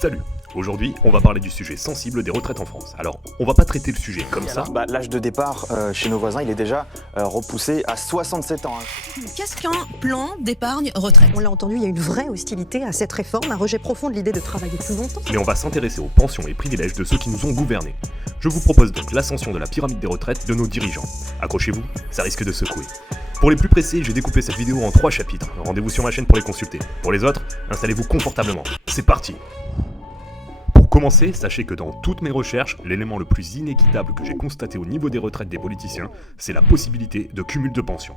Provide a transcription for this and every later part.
Salut. Aujourd'hui, on va parler du sujet sensible des retraites en France. Alors, on va pas traiter le sujet comme ça. L'âge de départ chez nos voisins, il est déjà repoussé à 67 ans. Qu'est-ce qu'un plan d'épargne retraite ? On l'a entendu, il y a une vraie hostilité à cette réforme, un rejet profond de l'idée de travailler plus longtemps. Mais on va s'intéresser aux pensions et privilèges de ceux qui nous ont gouvernés. Je vous propose donc l'ascension de la pyramide des retraites de nos dirigeants. Accrochez-vous, ça risque de secouer. Pour les plus pressés, j'ai découpé cette vidéo en 3 chapitres. Rendez-vous sur ma chaîne pour les consulter. Pour les autres, installez-vous confortablement. C'est parti. Pour commencer, sachez que dans toutes mes recherches, l'élément le plus inéquitable que j'ai constaté au niveau des retraites des politiciens, c'est la possibilité de cumul de pensions.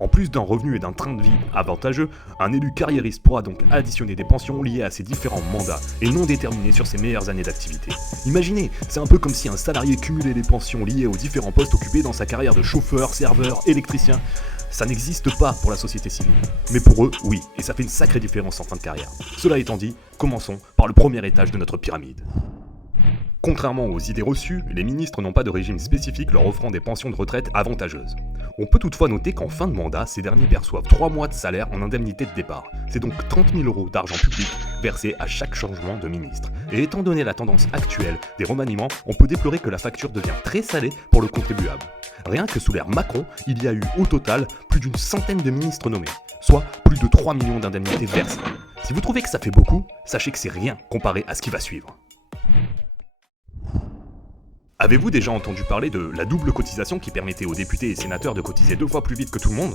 En plus d'un revenu et d'un train de vie avantageux, un élu carriériste pourra donc additionner des pensions liées à ses différents mandats et non déterminées sur ses meilleures années d'activité. Imaginez, c'est un peu comme si un salarié cumulait les pensions liées aux différents postes occupés dans sa carrière de chauffeur, serveur, électricien. Ça n'existe pas pour la société civile. Mais pour eux, oui, et ça fait une sacrée différence en fin de carrière. Cela étant dit, commençons par le premier étage de notre pyramide. Contrairement aux idées reçues, les ministres n'ont pas de régime spécifique leur offrant des pensions de retraite avantageuses. On peut toutefois noter qu'en fin de mandat, ces derniers perçoivent 3 mois de salaire en indemnité de départ. C'est donc 30 000 € d'argent public versés à chaque changement de ministre. Et étant donné la tendance actuelle des remaniements, on peut déplorer que la facture devient très salée pour le contribuable. Rien que sous l'ère Macron, il y a eu au total plus d'une centaine de ministres nommés, soit plus de 3 millions d'indemnités versées. Si vous trouvez que ça fait beaucoup, sachez que c'est rien comparé à ce qui va suivre. Avez-vous déjà entendu parler de la double cotisation qui permettait aux députés et sénateurs de cotiser 2 fois plus vite que tout le monde ?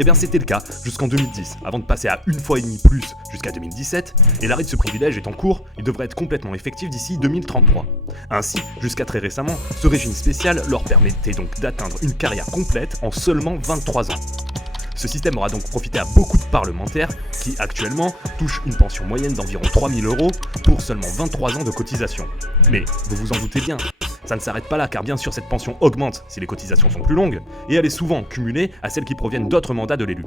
Eh bien c'était le cas jusqu'en 2010, avant de passer à 1 fois et demie plus jusqu'à 2017, et l'arrêt de ce privilège est en cours, il devrait être complètement effectif d'ici 2033. Ainsi, jusqu'à très récemment, ce régime spécial leur permettait donc d'atteindre une carrière complète en seulement 23 ans. Ce système aura donc profité à beaucoup de parlementaires qui, actuellement, touchent une pension moyenne d'environ 3 000 € pour seulement 23 ans de cotisation. Mais, vous vous en doutez bien, ça ne s'arrête pas là car bien sûr cette pension augmente si les cotisations sont plus longues, et elle est souvent cumulée à celles qui proviennent d'autres mandats de l'élu.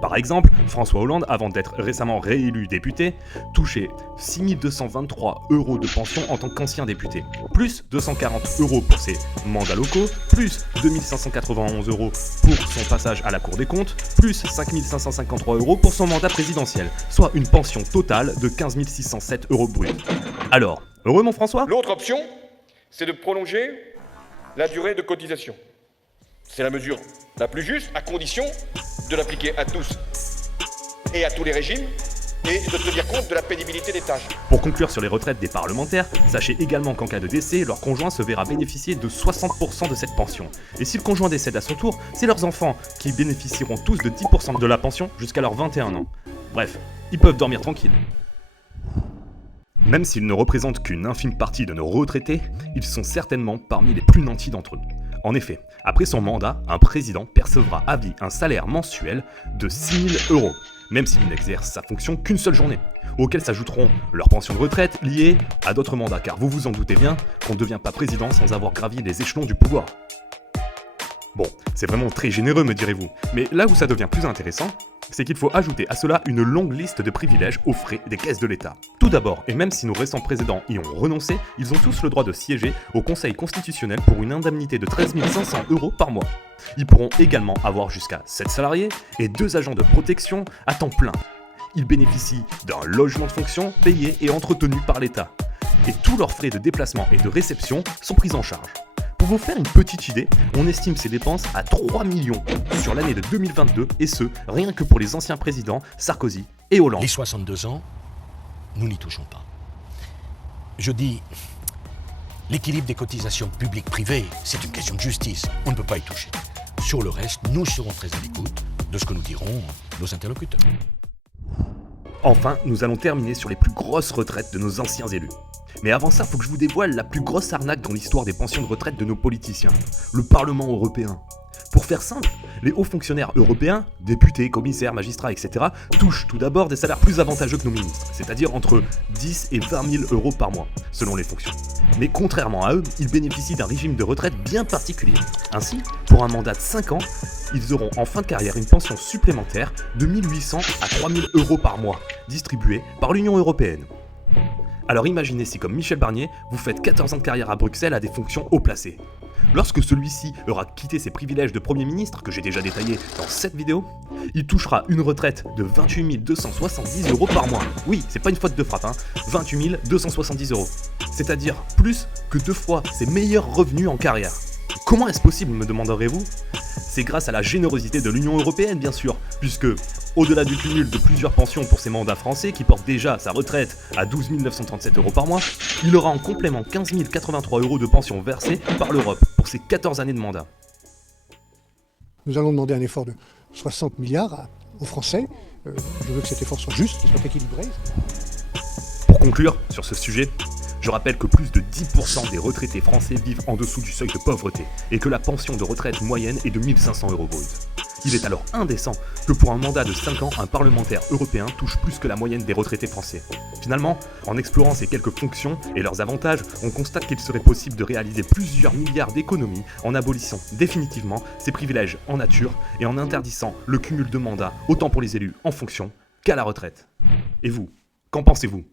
Par exemple, François Hollande, avant d'être récemment réélu député, touchait 6 223 € de pension en tant qu'ancien député, plus 240 € pour ses mandats locaux, plus 2 591 € pour son passage à la Cour des comptes, plus 5 553 € pour son mandat présidentiel, soit une pension totale de 15 607 € bruts. Alors, heureux mon François ? L'autre option, c'est de prolonger la durée de cotisation. C'est la mesure la plus juste, à condition de l'appliquer à tous et à tous les régimes, et de tenir compte de la pénibilité des tâches. Pour conclure sur les retraites des parlementaires, sachez également qu'en cas de décès, leur conjoint se verra bénéficier de 60% de cette pension. Et si le conjoint décède à son tour, c'est leurs enfants qui bénéficieront tous de 10% de la pension jusqu'à leurs 21 ans. Bref, ils peuvent dormir tranquilles. Même s'ils ne représentent qu'une infime partie de nos retraités, ils sont certainement parmi les plus nantis d'entre eux. En effet, après son mandat, un président percevra à vie un salaire mensuel de 6 000 €, même s'il n'exerce sa fonction qu'une seule journée, auxquels s'ajouteront leurs pensions de retraite liées à d'autres mandats, car vous vous en doutez bien qu'on ne devient pas président sans avoir gravi les échelons du pouvoir. Bon, c'est vraiment très généreux me direz-vous, mais là où ça devient plus intéressant, c'est qu'il faut ajouter à cela une longue liste de privilèges aux frais des caisses de l'État. Tout d'abord, et même si nos récents présidents y ont renoncé, ils ont tous le droit de siéger au Conseil constitutionnel pour une indemnité de 13 500 € par mois. Ils pourront également avoir jusqu'à 7 salariés et 2 agents de protection à temps plein. Ils bénéficient d'un logement de fonction payé et entretenu par l'État. Et tous leurs frais de déplacement et de réception sont pris en charge. Pour vous faire une petite idée, on estime ces dépenses à 3 millions sur l'année de 2022, et ce, rien que pour les anciens présidents Sarkozy et Hollande. Les 62 ans, nous n'y touchons pas. Je dis, l'équilibre des cotisations publiques-privées, c'est une question de justice. On ne peut pas y toucher. Sur le reste, nous serons très à l'écoute de ce que nous diront nos interlocuteurs. Enfin, nous allons terminer sur les plus grosses retraites de nos anciens élus. Mais avant ça, faut que je vous dévoile la plus grosse arnaque dans l'histoire des pensions de retraite de nos politiciens, le Parlement européen. Pour faire simple, les hauts fonctionnaires européens, députés, commissaires, magistrats, etc., touchent tout d'abord des salaires plus avantageux que nos ministres, c'est-à-dire entre 10 et 20 000 € par mois, selon les fonctions. Mais contrairement à eux, ils bénéficient d'un régime de retraite bien particulier. Ainsi, pour un mandat de 5 ans, ils auront en fin de carrière une pension supplémentaire de 1 800 à 3 000 € par mois, distribuée par l'Union européenne. Alors imaginez si, comme Michel Barnier, vous faites 14 ans de carrière à Bruxelles à des fonctions haut placées. Lorsque celui-ci aura quitté ses privilèges de Premier ministre, que j'ai déjà détaillé dans cette vidéo, il touchera une retraite de 28 270 € par mois. Oui, c'est pas une faute de frappe, 28 270 €. C'est-à-dire plus que 2 fois ses meilleurs revenus en carrière. Comment est-ce possible, me demanderez-vous? C'est grâce à la générosité de l'Union Européenne, bien sûr, puisque, au-delà du cumul de plusieurs pensions pour ses mandats français, qui portent déjà sa retraite à 12 937 € par mois, il aura en complément 15 083 € de pension versée par l'Europe pour ses 14 années de mandat. Nous allons demander un effort de 60 milliards aux Français. Je veux que cet effort soit juste, qu'il soit équilibré. Pour conclure sur ce sujet, je rappelle que plus de 10% des retraités français vivent en dessous du seuil de pauvreté et que la pension de retraite moyenne est de 1 500 € brut. Il est alors indécent que pour un mandat de 5 ans, un parlementaire européen touche plus que la moyenne des retraités français. Finalement, en explorant ces quelques fonctions et leurs avantages, on constate qu'il serait possible de réaliser plusieurs milliards d'économies en abolissant définitivement ces privilèges en nature et en interdisant le cumul de mandats autant pour les élus en fonction qu'à la retraite. Et vous, qu'en pensez-vous ?